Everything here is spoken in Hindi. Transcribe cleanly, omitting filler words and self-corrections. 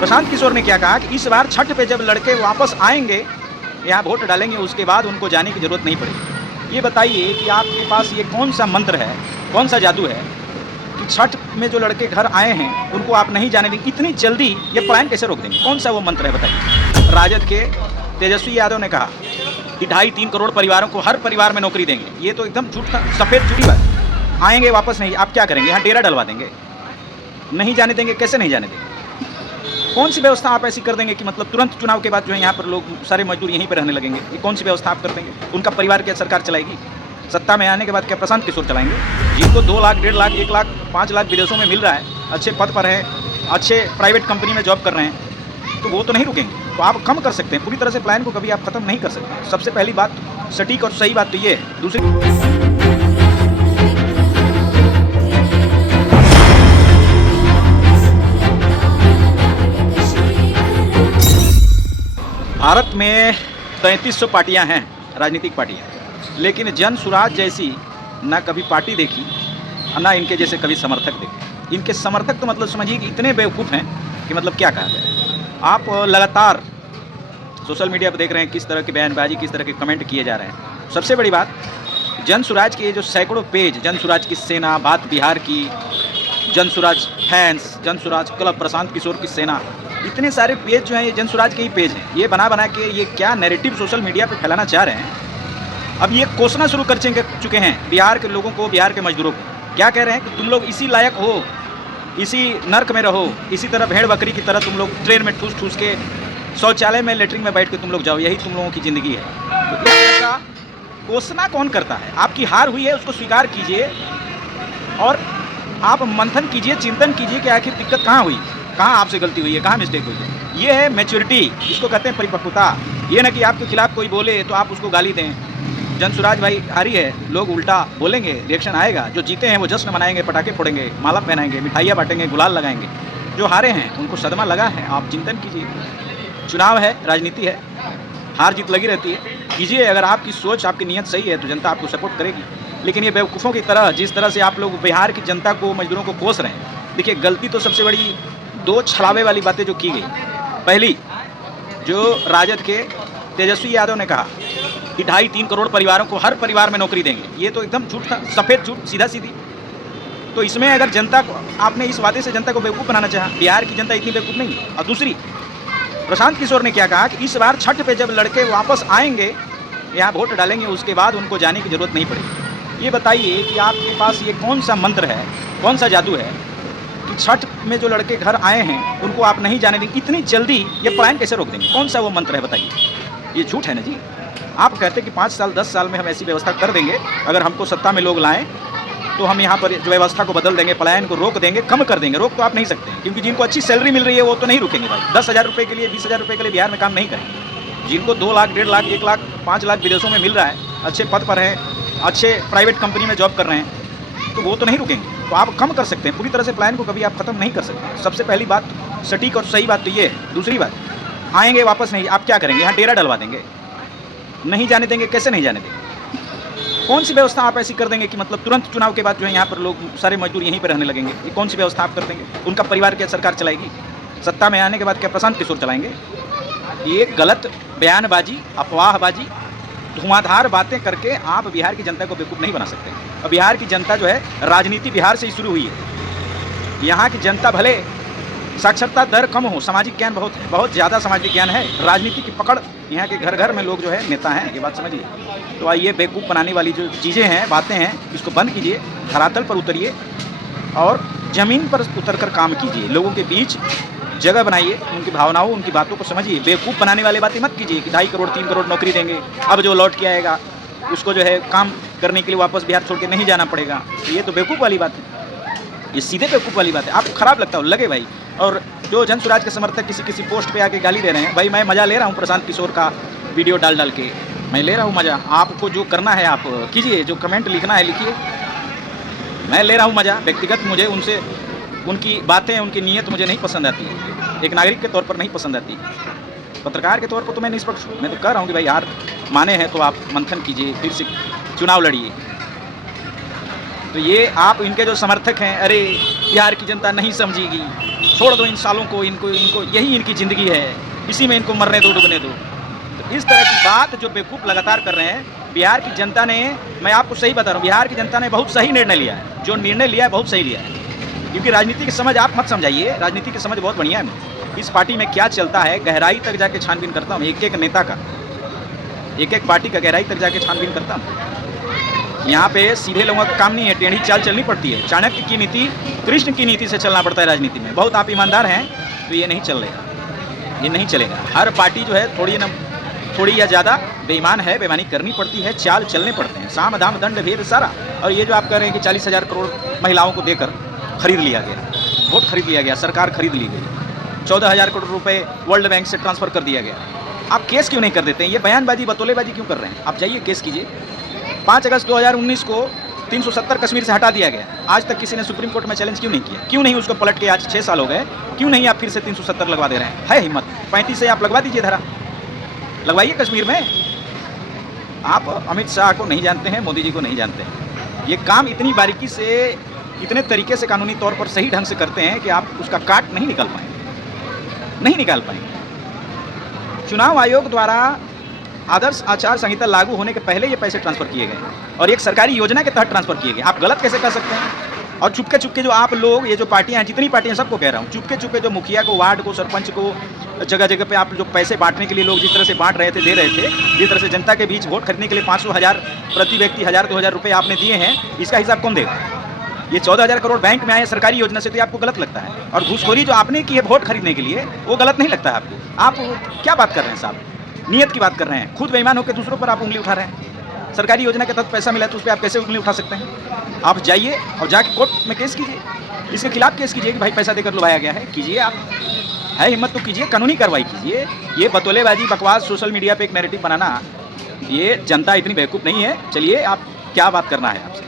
प्रशांत किशोर ने क्या कहा कि इस बार छठ पे जब लड़के वापस आएंगे, यहाँ वोट डालेंगे, उसके बाद उनको जाने की ज़रूरत नहीं पड़ेगी। ये बताइए कि आपके पास ये कौन सा मंत्र है, कौन सा जादू है कि छठ में जो लड़के घर आए हैं उनको आप नहीं जाने देंगे? इतनी जल्दी ये पलायन कैसे रोक देंगे? कौन सा वो मंत्र है बताइए। राजद के तेजस्वी यादव ने कहा कि 2.5-3 करोड़ परिवारों को हर परिवार में नौकरी देंगे। ये तो एकदम झूठ, सफ़ेद झूठी बात। आएंगे वापस नहीं, आप क्या करेंगे? यहाँ डेरा डलवा देंगे, नहीं जाने देंगे? कैसे नहीं जाने देंगे? कौन सी व्यवस्था आप ऐसी कर देंगे कि मतलब तुरंत चुनाव के बाद जो है यहाँ पर लोग सारे मजदूर यहीं पर रहने लगेंगे? ये कौन सी व्यवस्था आप कर देंगे? उनका परिवार क्या सरकार चलाएगी? सत्ता में आने के बाद क्या प्रशांत किशोर चलाएंगे? जिनको 2 लाख, 1.5 लाख, 1 लाख, 5 लाख विदेशों में मिल रहा है, अच्छे पद पर है, अच्छे प्राइवेट कंपनी में जॉब कर रहे हैं, तो वो तो नहीं रुकेंगे। तो आप कम कर सकते हैं, पूरी तरह से प्लान को कभी आप ख़त्म नहीं कर सकते। सबसे पहली बात, सटीक और सही बात तो ये है। दूसरी, भारत में 3300 पार्टियां हैं, राजनीतिक पार्टियां, लेकिन जन सुराज जैसी ना कभी पार्टी देखी, ना इनके जैसे कभी समर्थक देखे। इनके समर्थक तो मतलब समझिए कि इतने बेवकूफ़ हैं कि मतलब क्या कहा जाए। आप लगातार सोशल मीडिया पर देख रहे हैं किस तरह की बयानबाजी, किस तरह के कमेंट किए जा रहे हैं। सबसे बड़ी बात, जन सुराज के जो सैकड़ों पेज, जन सुराज की सेना, बात बिहार की, जन सुराज फैंस, जन सुराज क्लब, प्रशांत किशोर की सेना, इतने सारे पेज जो हैं ये जन सुराज के ही पेज हैं। ये बना के ये क्या नैरेटिव सोशल मीडिया पे फैलाना चाह रहे हैं। अब ये कोसना शुरू कर चुके हैं बिहार के लोगों को, बिहार के मजदूरों को। क्या कह रहे हैं कि तुम लोग इसी लायक हो, इसी नर्क में रहो, इसी तरह भेड़ बकरी की तरह तुम लोग ट्रेन में ठूस ठूस के, शौचालय में, लेटरिन में बैठ के तुम लोग जाओ, यही तुम लोगों की ज़िंदगी है। तो इस तरह का कोसना कौन करता है? आपकी हार हुई है, उसको स्वीकार कीजिए और आप मंथन कीजिए, चिंतन कीजिए कि आखिर दिक्कत कहाँ हुई, कहाँ आपसे गलती हुई है, कहाँ मिस्टेक हुई है। ये है मैच्योरिटी, इसको कहते हैं परिपक्वता। ये ना कि आपके खिलाफ कोई बोले तो आप उसको गाली दें। जन सुराज भाई हारी है, लोग उल्टा बोलेंगे, रिएक्शन आएगा। जो जीते हैं वो जश्न मनाएंगे, पटाखे फोड़ेंगे, माला पहनाएंगे, मिठाइयाँ बांटेंगे, गुलाल लगाएंगे। जो हारे हैं उनको सदमा लगा है। आप चिंतन कीजिए, चुनाव है, राजनीति है, हार जीत लगी रहती है। कीजिए, अगर आपकी सोच, आपकी नीयत सही है तो जनता आपको सपोर्ट करेगी। लेकिन ये बेवकूफ़ों की तरह, जिस तरह से आप लोग बिहार की जनता को, मजदूरों को कोस रहे हैं, देखिए गलती तो सबसे बड़ी 2 छलावे वाली बातें जो की गई। पहली, जो राजद के तेजस्वी यादव ने कहा कि 2.5-3 करोड़ परिवारों को हर परिवार में नौकरी देंगे। ये तो एकदम झूठ था, सफ़ेद झूठ, सीधा सीधी। तो इसमें अगर जनता को, आपने इस वादे से जनता को बेवकूफ़ बनाना चाहा, बिहार की जनता इतनी बेवकूफ़ नहीं है। और दूसरी, प्रशांत किशोर ने क्या कहा कि इस बार छठ पे जब लड़के वापस आएंगे, यहाँ वोट डालेंगे, उसके बाद उनको जाने की ज़रूरत नहीं पड़ेगी। ये बताइए कि आपके पास ये कौन सा मंत्र है, कौन सा जादू है कि छठ में जो लड़के घर आए हैं उनको आप नहीं जाने देंगे? इतनी जल्दी ये पलायन कैसे रोक देंगे? कौन सा वो मंत्र है बताइए। ये झूठ है ना जी। आप कहते हैं कि 5 साल 10 साल में हम ऐसी व्यवस्था कर देंगे, अगर हमको सत्ता में लोग लाएं तो हम यहाँ पर जो व्यवस्था को बदल देंगे, पलायन को रोक देंगे, कम कर देंगे। रोक तो आप नहीं सकते, क्योंकि जिनको अच्छी सैलरी मिल रही है वो तो नहीं रुकेंगे भाई। 10,000 रुपये के लिए, 20,000 रुपये के लिए बिहार में काम नहीं करेंगे। जिनको 2 लाख, 1.5 लाख, 1 लाख, 5 लाख विदेशों में मिल रहा है, अच्छे पद पर है, अच्छे प्राइवेट कंपनी में जॉब कर रहे हैं, तो वो तो नहीं रुकेंगे। तो आप कम कर सकते हैं, पूरी तरह से प्लान को कभी आप ख़त्म नहीं कर सकते। सबसे पहली बात, सटीक और सही बात तो ये है। दूसरी बात, आएंगे वापस नहीं, आप क्या करेंगे? यहाँ डेरा डलवा देंगे, नहीं जाने देंगे? कैसे नहीं जाने देंगे? कौन सी व्यवस्था आप ऐसी कर देंगे कि मतलब तुरंत चुनाव के बाद जो है यहाँ पर लोग सारे मजदूर यहीं पर रहने लगेंगे? ये कौन सी व्यवस्था आप कर देंगे? उनका परिवार क्या सरकार चलाएगी? सत्ता में आने के बाद क्या प्रशांत किशोर चलाएंगे? ये गलत बयानबाजी, अफवाहबाजी, धुआंधार बातें करके आप बिहार की जनता को बेवकूफ़ नहीं बना सकते। और बिहार की जनता जो है, राजनीति बिहार से ही शुरू हुई है। यहाँ की जनता भले साक्षरता दर कम हो, सामाजिक ज्ञान बहुत है, बहुत ज़्यादा सामाजिक ज्ञान है, राजनीति की पकड़ यहाँ के घर घर में लोग जो है नेता हैं, ये बात समझिए। तो आइए, बेवकूफ़ बनाने वाली जो चीज़ें हैं, बातें हैं, इसको बंद कीजिए, धरातल पर उतरिए और ज़मीन पर उतरकर काम कीजिए। लोगों के बीच जगह बनाइए, उनकी भावनाओं, उनकी बातों को समझिए। बेवकूफ़ बनाने वाली बातें मत कीजिए कि 2.5 करोड़, 3 करोड़ नौकरी देंगे, अब जो लौट के आएगा उसको जो है काम करने के लिए वापस बिहार छोड़ के नहीं जाना पड़ेगा। तो ये तो बेवकूफ़ वाली बात है, ये सीधे बेवकूफ़ वाली बात है। आपको ख़राब लगता हो लगे भाई। और जो जन सुराज के समर्थक किसी पोस्ट पे आके गाली दे रहे हैं, भाई मैं मज़ा ले रहा हूँ प्रशांत किशोर का वीडियो डाल के, मैं ले रहा हूँ मज़ा। आपको जो करना है आप कीजिए, जो कमेंट लिखना है लिखिए, मैं ले रहा हूँ मज़ा। व्यक्तिगत मुझे उनसे, उनकी बातें, उनकी नीयत मुझे नहीं पसंद आती है, एक नागरिक के तौर पर नहीं पसंद आती। पत्रकार के तौर पर तो मैं निष्पक्ष हूँ। मैं तो कह रहा हूँ कि भाई हार माने हैं तो आप मंथन कीजिए, फिर से चुनाव लड़िए। तो ये आप इनके जो समर्थक हैं, अरे बिहार की जनता नहीं समझेगी, छोड़ दो इन सालों को, इनको इनको यही इनकी ज़िंदगी है, इसी में इनको मरने दो, डूबने दो। तो इस तरह की बात जो बेवकूफ़ लगातार कर रहे हैं, बिहार की जनता ने, मैं आपको सही बता रहा हूँ, बिहार की जनता ने बहुत सही निर्णय लिया है। जो निर्णय लिया है बहुत सही लिया है, क्योंकि राजनीति की समझ आप मत समझाइए, राजनीति की समझ बहुत बढ़िया है। इस पार्टी में क्या चलता है गहराई तक जाके छानबीन करता हूँ, एक एक नेता का, एक एक पार्टी का गहराई तक जाके छानबीन करता हूँ। यहाँ पे सीधे लोगों का काम नहीं है, टेढ़ी चाल चलनी पड़ती है। चाणक्य की नीति, कृष्ण की नीति से चलना पड़ता है राजनीति में। बहुत आप ईमानदार हैं तो ये नहीं चलेगा, ये नहीं चलेगा। हर पार्टी जो है थोड़ी या ज़्यादा बेईमान है, बेईमानी करनी पड़ती है, चाल चलने पड़ते हैं, साम दाम दंड भेद सारा। और ये जो आप कह रहे हैं कि 40,000 करोड़ महिलाओं को देकर खरीद लिया गया, वोट खरीद लिया गया, सरकार खरीद ली गई, 14,000 करोड़ रुपए वर्ल्ड बैंक से ट्रांसफ़र कर दिया गया। आप केस क्यों नहीं कर देते हैं? ये बयानबाजी, बतौलेबाजी क्यों कर रहे हैं? आप जाइए केस कीजिए। 5 अगस्त 2019 को 370 कश्मीर से हटा दिया गया, आज तक किसी ने सुप्रीम कोर्ट में चैलेंज क्यों नहीं किया? क्यों नहीं उसको पलट के, आज 6 साल हो गए, क्यों नहीं आप फिर से 370 लगवा दे रहे हैं? है हिम्मत, 35 से आप लगवा दीजिए, धारा लगवाइए कश्मीर में। आप अमित शाह को नहीं जानते हैं, मोदी जी को नहीं जानते हैं। ये काम इतनी बारीकी से, इतने तरीके से कानूनी तौर पर सही ढंग से करते हैं कि आप उसका काट नहीं निकाल पाएंगे, नहीं निकाल पाएंगे। चुनाव आयोग द्वारा आदर्श आचार संहिता लागू होने के पहले ये पैसे ट्रांसफ़र किए गए और एक सरकारी योजना के तहत ट्रांसफ़र किए गए। आप गलत कैसे कर सकते हैं? और चुपके चुपके जो आप लोग, ये जो पार्टियां हैं, जितनी पार्टियां, सबको कह रहा हूँ, चुपके चुपके जो मुखिया को, वार्ड को, सरपंच को, जगह जगह पे आप जो पैसे बांटने के लिए लोग जिस तरह से बांट रहे थे, दे रहे थे, जिस तरह से जनता के बीच वोट खरीदने के लिए 500,000 प्रति व्यक्ति 1,000-2,000 रुपये आपने दिए हैं, इसका हिसाब कौन देगा? ये 14,000 करोड़ बैंक में आए सरकारी योजना से, तो आपको गलत लगता है। और घूसखोरी जो आपने की है वोट खरीदने के लिए, वो गलत नहीं लगता है आपको? आप क्या बात कर रहे हैं साहब? नियत की बात कर रहे हैं। खुद बेईमान होकर दूसरों पर आप उंगली उठा रहे हैं। सरकारी योजना के तहत पैसा मिला है तो उस पर आप कैसे उंगली उठा सकते हैं? आप जाइए और जाके कोर्ट में केस कीजिए, इसके खिलाफ केस कीजिए कि भाई पैसा देकर लुभाया गया है। कीजिए, आप है हिम्मत तो कीजिए, कानूनी कार्रवाई कीजिए। ये बतौलेबाजी, बकवास, सोशल मीडिया पे एक नैरेटिव बनाना, ये जनता इतनी बेवकूफ़ नहीं है। चलिए, आप क्या बात करना है आपसे?